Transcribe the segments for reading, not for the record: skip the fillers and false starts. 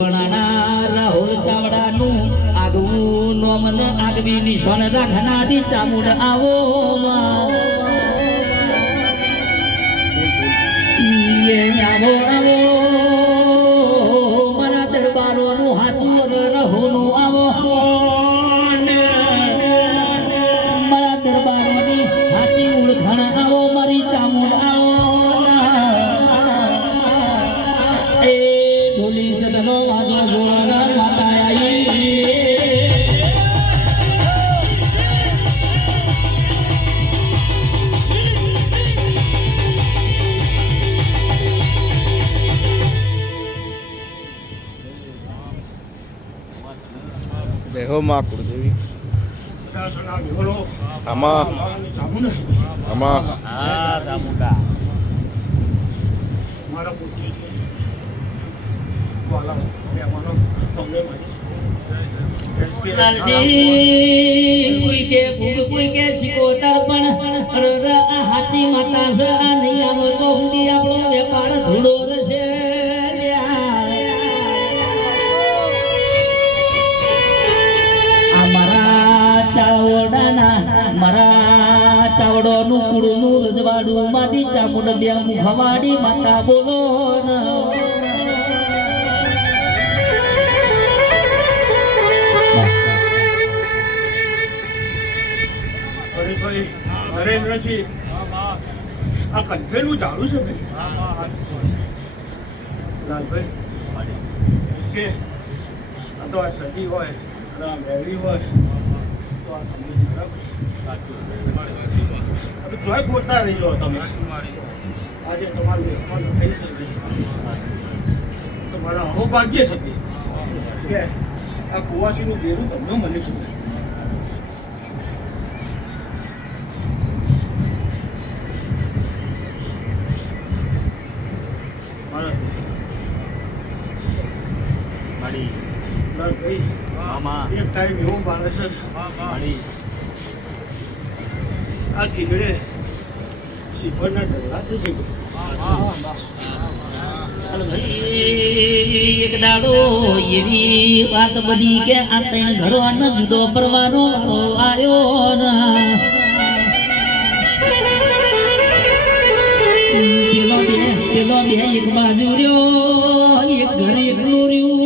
રાહુલ ચાવડાનું આગવું નોમન આગવી નિશાન રાખનારી ચામુંડ આવો આવો આવો મારા દરબારોનું હાચું રહોનું આવો મારા દરબારોની હાચી ઓળખાણ આવો મારી ચામુંડ આવો એ ઢોલી સદનો વાજો જોવાના માતા આવી દેહો માં કુળદેવી આમાં આમાં હા ચામુંડા મારા પુત્રી કોઈ કે શીખોતર પણ હાચી માતા છે આ નહીં આવતો સુધી આપણો વેપાર ધૂળો રહેશે મારા ચાવડોનું કુળનું રજવાડું મારી ચામુંડ બે મુખવાડી માતા બોલો નરેન્દ્રસિંહ આ કંઠેલું ઝાડું છે લાલભાઈ કે આ તો આ સદી હોય આ મેળી હોય જોઈ બોલતા રહી જાઓ તમે આજે તમારું થઈ છે તમારા અહોભાગ્ય છે કે આ કુવાસીનું દેવું તમને મળે છે એક ટાઈમ એવો મારે છે આ કીગડે શીખવાના ઢગલા છે એક દાડો એવી વાત બની કે આ ત્રણ ઘરો જુદો પરવાનો આવ્યો પેલો બે એક બાજુ રહ્યો એક ઘરે એકલું રહ્યું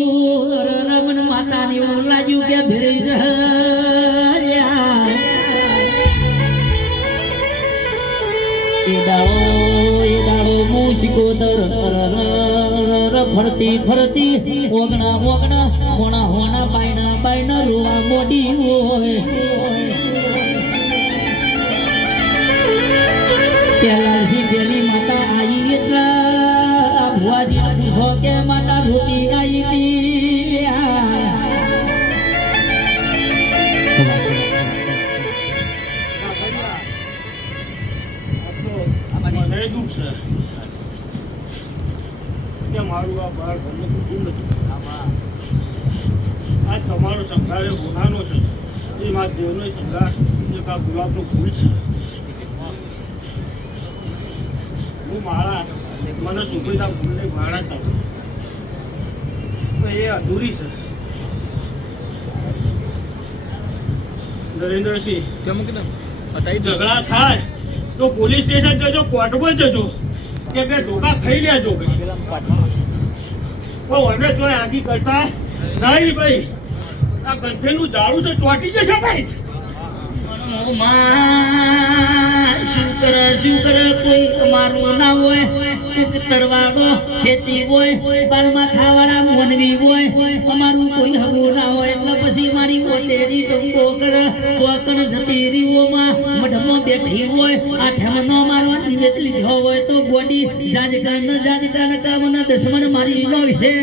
રમન માતાને એવું લાગ્યું કે ભેરે એ દાડો મૂશિકોદર ફરતી ફરતી ઓગણા હોણા હોણા બાયના રોવા મોડી હોય પેલાથી પેલી માતા આવી એટલા ભુવાજી પૂછો કે માતા રોતી આવી હતી મને દુઃખ છે કે મારું આ બાર ઘરનું કુટુંબ નથી આ તમારો સંઘાર એ ગુનાનો છે એ મા દેવનો સંઘાર એક આ ગુલાબનું ફૂલ છે હું માળા મને સુભીતા ફૂલની માળા ચાલું તો એ અધૂરી છે નરેન્દ્રસિંહ ઝઘડા થાય તો પોલીસ સ્ટેશન જજો કોર્ટમાં જજો કે બે ધોકા ખાઈ લેજો અને જો આગી કરતા નહીં ભાઈ આ કંઠેનું ઝાડું છે ચોટી જશે ભાઈ શું કરે કોઈ અમારું ના હોય કોઈક તરવાડો ખેંચી હોય બારમાં ખાવાડા મોનવી હોય અમારું કોઈ હગું ના હોય એટલે પછી મારી ઓતેડી ટંકો કરે ચોકણ જતી રીઓમાં મઢમાં બેઠી હોય આ ઠેમનો મારો નિવેદ લીધો હોય તો ગોડી જાજટાન કામના દુશ્મન મારી લો હે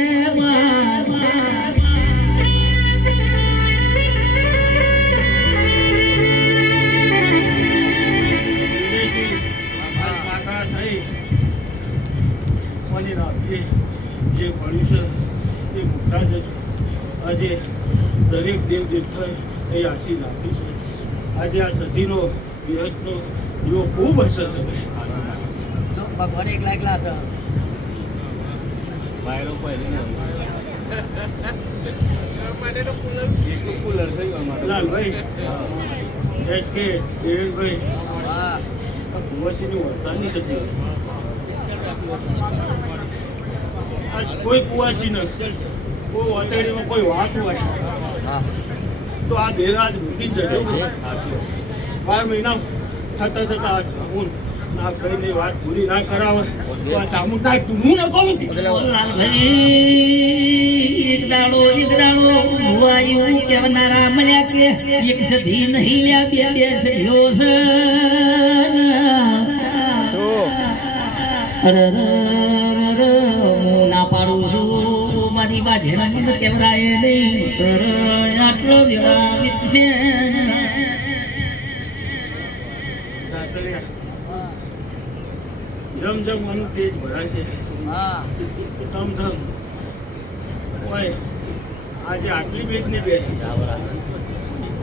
જે મળ્યું છે એ મોટા જ આજે દરેક દેવ દેવતાએ એ આશીર્વાદ આપી છે આજે આ સદીનો દિવસનો એવો ખૂબ અસર છે ભગવાન એકલા એકલા છે વાયરો કોઈ લાલભાઈ SK દેવેશભાઈ કુવાસીની વર્તાની છે આજ કોઈ કુવાસી નથી કોઈ વાતડીમાં કોઈ વાત હોય તો આ દેરાજ મૂકી જજો 12 મહિના થતા થતા આ ચામુન ના કઈને વાત પૂરી ના કરાવે તો આ ચામુન ના તું ન કહું લાલભાઈ એક દાડો ભુવાયું કહેનારા મળ્યા કે એક સધી નહીં લ્યા બે બે સધીઓ છે અરે હું ના પાડું છું મારી બાજેને મને કેવરાય નહીં આટલો વેળા વીતશે જમ જમ મન તેજ ભરાય છે ધમ ધમ ઓય આજે આટલી બેટની બેઠી છે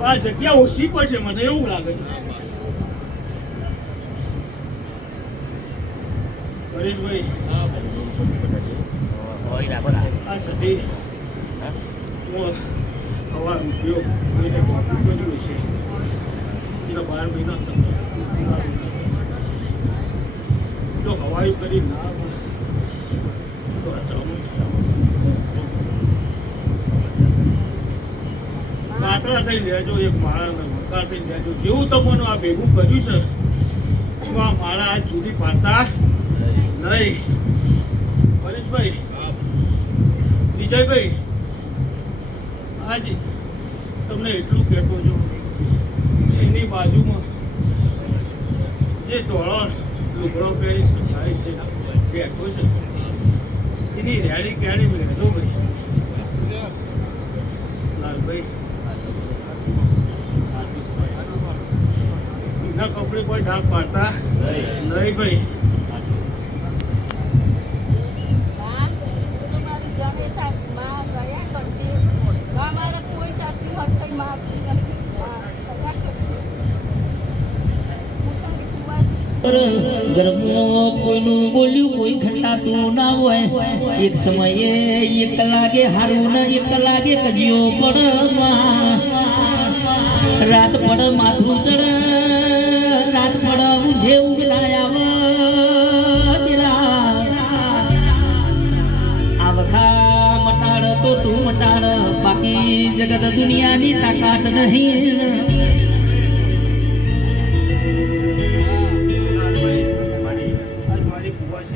આ જગ્યા ઓછી પડશે મને એવું લાગે છે પરેશભાઈ આ સધી હું હવા ઉપયોગ કોઈને કોપી કર્યું છે એના 12 મહિના જો હવાઈ કરી ના તો કાતરા થઈ લેજો એક માળાને વંકાર થઈ લેજો જેવું તમને આ ભેગું કર્યું છે તો આ માળા આજ જુદી પાડતા નહીં પરેશભાઈ વિજયભાઈ આજે તમને એટલું કહેતો છું એની બાજુમાં જે ધોળો લુગડો પહેરી સુધારી છે બેઠો છે એની રેડી કેડી લેજો ભાઈ લાલભાઈ એના કપડે કોઈ ડાક પાડતા નહીં ભાઈ ગરમો કોઈનું બોલ્યું કોઈ ખંડાતું ના હોય એક સમયે એક કલાકે હારું ને એક કલાકે કજિયો પડ રાત પડ માથું ચડ રાત પડ ઊંઝે ઉગલાય આવે પેલા આ વખા મટાડ તો તું મટાડ બાકી જગત દુનિયાની તાકાત નહીં